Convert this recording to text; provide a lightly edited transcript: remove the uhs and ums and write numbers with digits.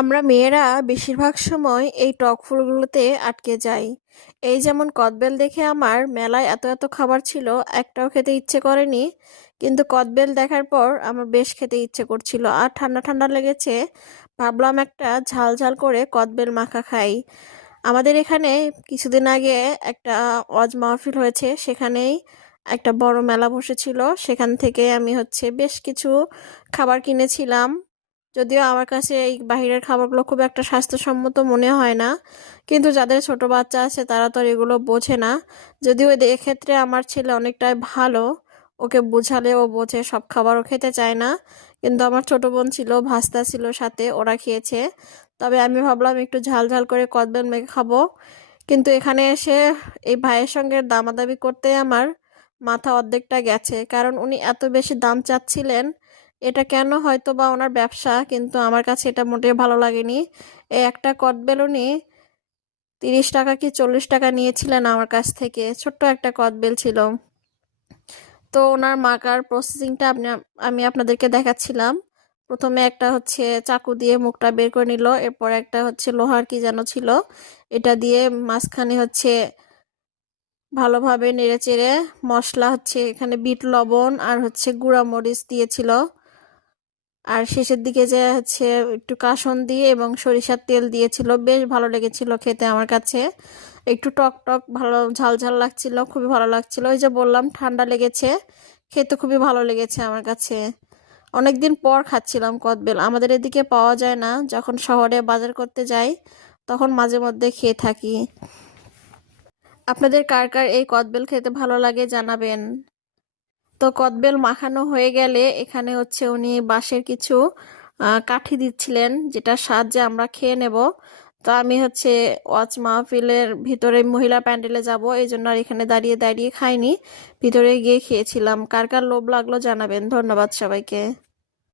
আমরা মেয়েরা বেশিরভাগ সময় এই টক ফুলগুলোতে আটকে যাই। এই যেমন কদবেল দেখে আমার মেলায় এত এত খাবার ছিল, একটাও খেতে ইচ্ছে করেনি। কিন্তু কদবেল দেখার পর আমার বেশ খেতে ইচ্ছে করছিল, আর ঠান্ডা ঠান্ডা লেগেছে। ভাবলাম একটা ঝাল ঝাল করে কদবেল মাখা খাই। আমাদের এখানে কিছুদিন আগে একটা ওয়াজ মাহফিল হয়েছে, সেখানেই একটা বড় মেলা বসেছিল। সেখান থেকে আমি বেশ কিছু খাবার কিনেছিলাম। যদিও আমার কাছে এই বাইরের খাবারগুলো খুব একটা স্বাস্থ্যসম্মত মনে হয় না, কিন্তু যাদের ছোট বাচ্চা আছে তারা তো আর এগুলো বোঝে না। যদিও এক্ষেত্রে আমার ছেলে অনেকটাই ভালো, ওকে বোঝালে ও বোঝে, সব খাবারও খেতে চায় না। কিন্তু আমার ছোট বোন ছিল, ভাস্তা ছিল সাথে, ওরা খেয়েছে। তবে আমি ভাবলাম একটু ঝাল ঝাল করে কদবেল মেখে খাবো। কিন্তু এখানে এসে এই ভাইয়ের সঙ্গে দামাদামি করতে আমার মাথা অর্ধেকটা গেছে, কারণ উনি এত বেশি দাম চাচ্ছিলেন। এটা কেন, হয়তো বা ওনার ব্যবসা, কিন্তু আমার কাছে এটা মোটেও ভালো লাগেনি। এই একটা কদবেল উনি 30 টাকা কি 40 টাকা নিয়েছিলেন আমার কাছ থেকে, ছোট্ট একটা কদবেল ছিল। তো ওনার মাকার প্রসেসিংটা আমি আপনাদেরকে দেখাচ্ছিলাম। প্রথমে একটা চাকু দিয়ে মুখটা বের করে নিল, এরপর একটা লোহার কি যেন ছিল, এটা দিয়ে মাঝখানে ভালোভাবে নেড়েচেড়ে মশলা এখানে বিট লবণ আর গুঁড়া মরিচ দিয়েছিল। আর শেষের দিকে যে একটু কাসন দিয়ে এবং সরিষার তেল দিয়েছিল, বেশ ভালো লেগেছিল খেতে আমার কাছে। একটু টক টক ভালো ঝাল ঝাল লাগছিল, খুবই ভালো লাগছিল। ওই যে বললাম ঠান্ডা লেগেছে, খেতে খুবই ভালো লেগেছে আমার কাছে। অনেকদিন পর খাচ্ছিলাম কদবেল, আমাদের এদিকে পাওয়া যায় না। যখন শহরে বাজার করতে যাই তখন মাঝে মধ্যে খেয়ে থাকি। আপনাদের কার কার এই কদবেল খেতে ভালো লাগে জানাবেন। তো কদবেল মাখানো হয়ে গেলে এখানে উনি বাঁশের কিছু কাঠি দিচ্ছিলেন, যেটার সাহায্যে আমরা খেয়ে নেব। তো আমি ওয়াজ মাহফিলের ভিতরে মহিলা প্যান্ডেলে যাব, এই জন্য আর এখানে দাঁড়িয়ে দাঁড়িয়ে খাইনি, ভিতরে গিয়ে খেয়েছিলাম। কার কার লোভ লাগলো জানাবেন। ধন্যবাদ সবাইকে।